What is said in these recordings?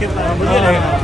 ਕਰਕੇ ਤਾਂ ਵਧੀਆ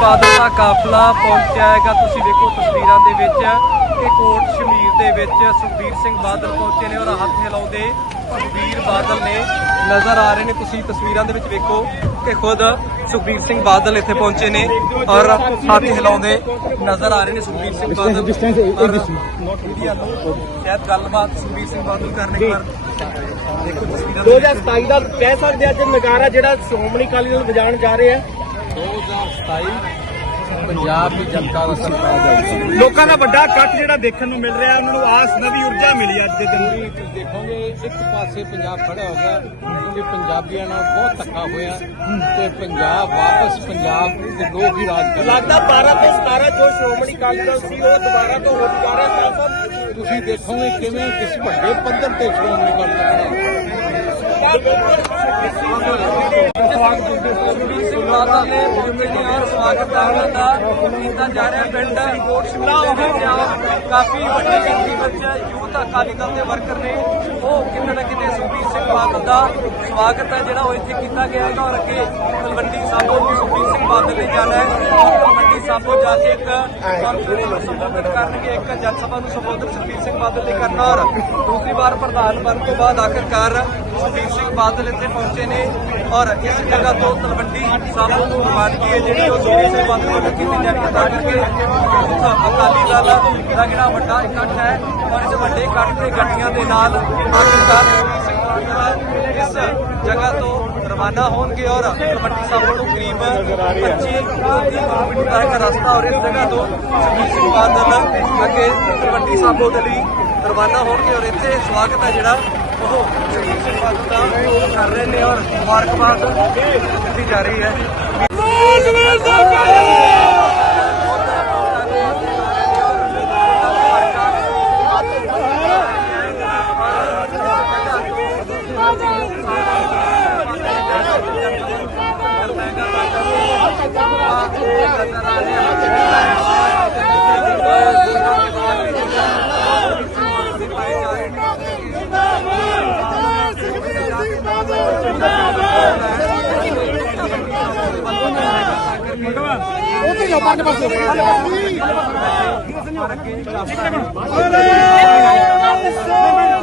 ਬਾਦਲ ਦਾ ਕਾਫਲਾ ਪਹੁੰਚਿਆ ਹੈਗਾ। ਤੁਸੀਂ ਵੇਖੋ ਤਸਵੀਰਾਂ ਦੇ ਵਿੱਚ ਕਿ ਕੋਟ ਸ਼ਮੀਰ ਦੇ ਵਿੱਚ ਸੁਖਬੀਰ ਸਿੰਘ ਬਾਦਲ ਪਹੁੰਚੇ ਨੇ ਔਰ ਹੱਥ ਹਿਲਾਉਂਦੇ ਸੁਖਬੀਰ ਬਾਦਲ ਨੇ ਨਜ਼ਰ ਆ ਰਹੇ ਨੇ। ਤੁਸੀਂ ਤਸਵੀਰਾਂ ਦੇ ਵਿੱਚ ਵੇਖੋ ਕਿ ਖੁਦ ਸੁਖਬੀਰ ਸਿੰਘ ਬਾਦਲ ਇੱਥੇ ਪਹੁੰਚੇ ਨੇ ਔਰ ਹੱਥ ਹਿਲਾਉਂਦੇ ਨਜ਼ਰ ਆ ਰਹੇ ਨੇ ਸੁਖਬੀਰ ਸਿੰਘ ਬਾਦਲ। ਔਰ ਸ਼ਾਇਦ ਗੱਲਬਾਤ ਸੁਖਬੀਰ ਸਿੰਘ ਬਾਦਲ ਕਰਨੇ ਪਰ ਦੇਖੋ ਤਸਵੀਰਾਂ ਦੇ ਵਿੱਚ। 2027 ਦਾ ਕਹਿ ਸਕਦੇ ਅੱਜ ਨਗਾਰਾ ਜਿਹੜਾ ਸ਼੍ਰੋਮਣੀ ਅਕਾਲੀ ਦਲ ਵਜਾਉਣ ਜਾ ਰਹੇ ਆ 2027 ਪੰਜਾਬ ਦੀ ਜਨਤਾ ਦਾ ਸਰਕਾਰ ਲੋਕਾਂ ਦਾ ਵੱਡਾ ਇਕੱਠ ਜਿਹੜਾ ਦੇਖਣ ਨੂੰ ਮਿਲ ਰਿਹਾ ਉਹਨਾਂ ਨੂੰ ਆਸ ਨਵੀਂ ਊਰਜਾ ਮਿਲੀ ਅੱਜ ਦੇ ਦਿਨ ਤੁਸੀਂ ਦੇਖੋਗੇ ਇੱਕ ਪਾਸੇ ਪੰਜਾਬ ਖੜਾ ਹੋ ਗਿਆ ਕਿਉਂਕਿ ਪੰਜਾਬੀਆਂ ਨਾਲ ਬਹੁਤ ਧੱਕਾ ਹੋਇਆ ਤੇ ਪੰਜਾਬ ਵਾਪਸ ਪੰਜਾਬ ਦੇ ਲੋਕ ਹੀ ਰਾਜ ਕਰਨ ਲੱਗਦਾ 12 ਤੋਂ 17 ਜੋ ਸ਼੍ਰੋਮਣੀ ਅਕਾਲੀ ਦਲ ਸੀ ਉਹ ਦੁਬਾਰਾ ਤੋਂ ਹੋ ਜਾ ਰਿਹਾ ਸਾਹਿਬ ਤੁਸੀਂ ਦੇਖੋਗੇ ਕਿਵੇਂ ਕਿਸ ਵੱਡੇ ਪੱਧਰ ਤੇ ਸ਼੍ਰੋਮਣੀ ਅਕਾਲੀ ਸਿੰਘ ਬਾਦਲ ਨੇ ਜ਼ਿੰਮੇਵਾਰ ਸਵਾਗਤ ਦਾ ਉਹਨਾਂ ਦਾ ਕੀਤਾ ਜਾ ਰਿਹਾ ਪਿੰਡ ਕੋਟ ਸ਼ਿਮਲਾ ਦੇ ਵਿੱਚ ਕਾਫੀ ਵੱਡੀ ਗਿਣਤੀ ਵਿੱਚ ਯੂਥ ਅਕਾਲੀ ਦਲ ਦੇ ਵਰਕਰ ਨੇ। ਉਹ ਕਿਤੇ ਨਾ ਕਿਤੇ ਸੁਖਬੀਰ ਸਿੰਘ ਬਾਦਲ ਦਾ ਸਵਾਗਤ ਹੈ, ਜਿਹੜਾ ਉਹ ਇੱਥੇ ਕੀਤਾ ਗਿਆ ਹੈਗਾ। ਔਰ ਅੱਗੇ ਤਲਵੰਡੀ ਸਾਬੋ ਵੀ ਸਿੰਘ ਬਾਦਲ ਜਾਣਾ ਹੈ। ਸਾਬੋ ਜਾ ਕੇ ਇੱਕ ਕਾਨਫਰੰਸ ਨੂੰ ਸੰਬੋਧਿਤ ਕਰਨਗੇ, ਇੱਕ ਜਨ ਸਭਾ ਨੂੰ ਸੰਬੋਧਿਤ ਸੁਖਬੀਰ ਸਿੰਘ ਬਾਦਲ ਨੇ ਕਰਨਾ ਔਰ ਦੂਸਰੀ ਵਾਰ ਪ੍ਰਧਾਨ ਬਣਨ ਤੋਂ ਬਾਅਦ ਆਖਿਰਕਾਰ ਸੁਖਬੀਰ ਸਿੰਘ ਬਾਦਲ ਇੱਥੇ ਪਹੁੰਚੇ ਨੇ ਔਰ ਇਸ ਜਗ੍ਹਾ ਤੋਂ ਤਲਵੰਡੀ ਸਾਬੋ ਨੂੰ ਰਵਾਨਗੀ ਹੈ ਜਿਹੜੀ ਉਹ ਸੁਖਬੀਰ ਸਿੰਘ ਬਾਦਲ ਵੱਲੋਂ ਕੀਤੀ ਜਾਣੀ ਹੈ। ਤਾਂ ਕਰਕੇ ਅਕਾਲੀ ਦਲ ਦਾ ਜਿਹੜਾ ਵੱਡਾ ਇਕੱਠ ਹੈ, ਔਰ ਇਸ ਵੱਡੇ ਇਕੱਠ ਦੇ ਗੱਡੀਆਂ ਦੇ ਨਾਲ ਆਖਿਰਕਾਰ ਸੁਖਬੀਰ ਸਿੰਘ ਬਾਦਲ ਇਸ ਜਗ੍ਹਾ ਤੋਂ ਰਵਾਨਾ ਹੋਣਗੇ ਔਰ ਤਲਵੰਡੀ ਸਾਬੋ ਨੂੰ ਕਰੀਬ 25 ਕਿਲੋਮੀਟਰ ਦਾ ਇੱਕ ਰਸਤਾ ਔਰ ਇਸ ਜਗ੍ਹਾ ਤੋਂ ਸੁਖਬੀਰ ਸਿੰਘ ਬਾਦਲ ਅੱਗੇ ਤਲਵੰਡੀ ਸਾਬੋ ਦੇ ਲਈ ਰਵਾਨਾ ਹੋਣਗੇ ਔਰ ਇੱਥੇ ਸਵਾਗਤ ਹੈ ਜਿਹੜਾ ਉਹ ਸੁਖਬੀਰ ਸਿੰਘ ਬਾਦਲ ਦਾ ਉਹ ਕਰ ਰਹੇ ਨੇ ਔਰ ਮੁਬਾਰਕਬਾਦ ਦਿੱਤੀ ਜਾ ਰਹੀ ਹੈ। ਉੱਧਰ ਜਾ ਪਰਲੇ ਪਾਸੇ ਇੱਕ ਮਿੰਟ